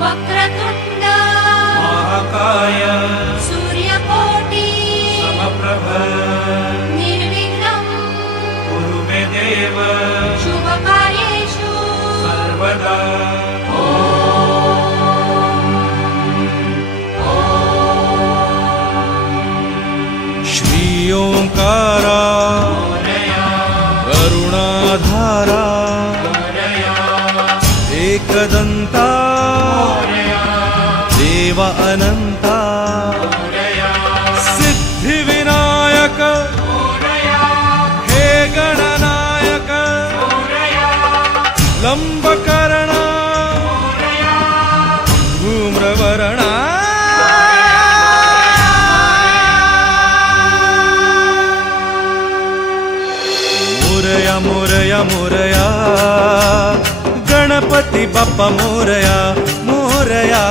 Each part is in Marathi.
वक्रतुंड महाकाय सूर्यकोटि समप्रभ निर्विघ्नं कुरु मे देव शुभकार्येषु सर्वदा। श्री ओंकारा करुणाधारा एकदंता देव अनंता सिद्धिविनायक हे गणनायक लंबकर्णा धूम्रवर्णा मोरया मोरया मोरया गणपती बाप्पा मोरया मोरया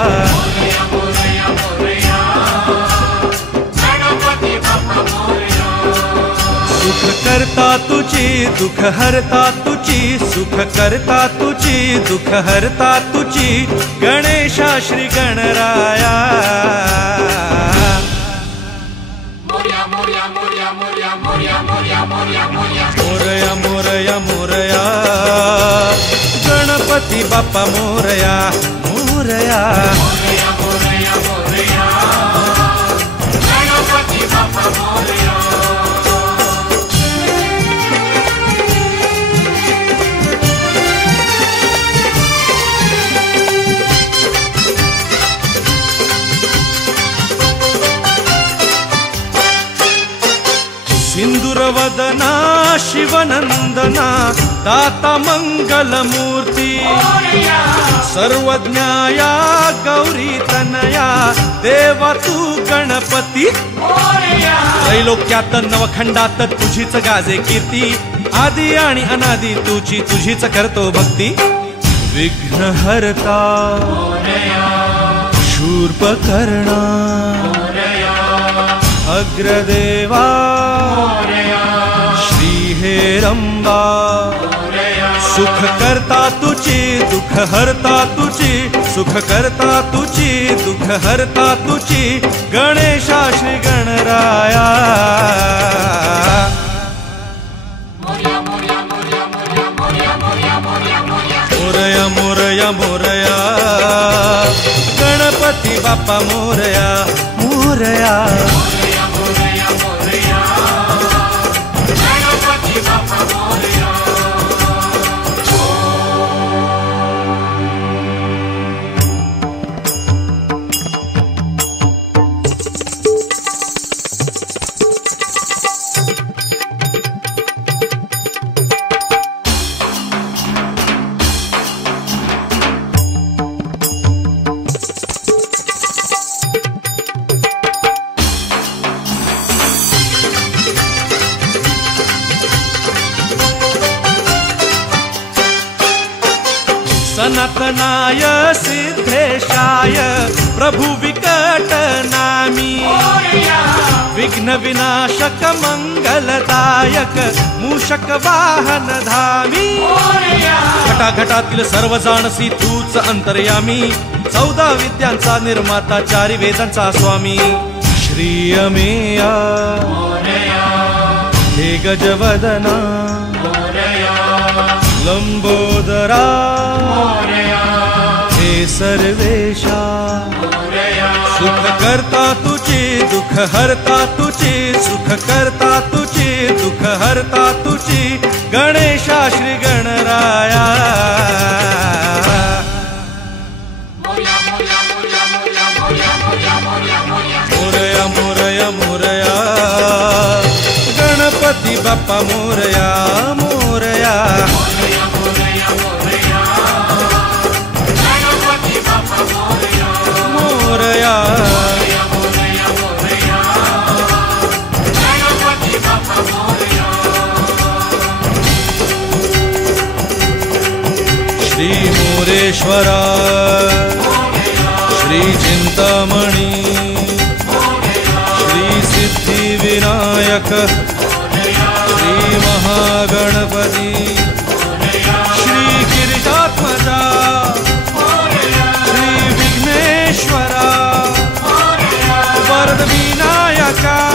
सुख करता तुझी दुख हरता तुझी सुख करता तुझी दुख हरता तुझी गणेशा श्री गणराया मोरया मोरया मोरया गणपती बाप्पा मोरया मोरया सिंदूरवदना शिवनंदना दाता मंगलमूर्ती सर्वज्ञाया गौरी तनया देवा तू गणपती त्रैलोक्यात नवखंडात तुझीच गाजे कीर्ती आदि आणि अनादि तुझीच करतो भक्ती विघ्नहर्ता शूर्पकर्णा अग्रदेवा श्रीहेरंबा सुख करता तुझी दुख हरता तुझी सुख करता तुझी दुख हरता तुझी गणेशा श्री गणराया मोरया मोरया मोरया गणपती बाप्पा मोरया मोरया सनातनाय सिद्धेशाय प्रभु विकटनामी विघ्न विनाशक मंगलदायक मूषक वाहन धामी घटाघटातील सर्व जाणसी तूच अंतर्यामी 14 विद्यांचा निर्माता 4 वेदांचा स्वामी श्री अमेया हे गजवदना लंबोदरा हे सर्वेशा सुख करता तुझी दुख हरता तुझी सुख करता तुझी दुख हरता तुझी गणेशा श्री गणराया मोरया मोरया मोरया गणपती बाप्पा मोरया मोरया मोरया श्री मोरेश्वरा श्री चिंतामणी श्री सिद्धिविनायक श्री महागणपती श्री गिरिजात्मजा श्री आकाश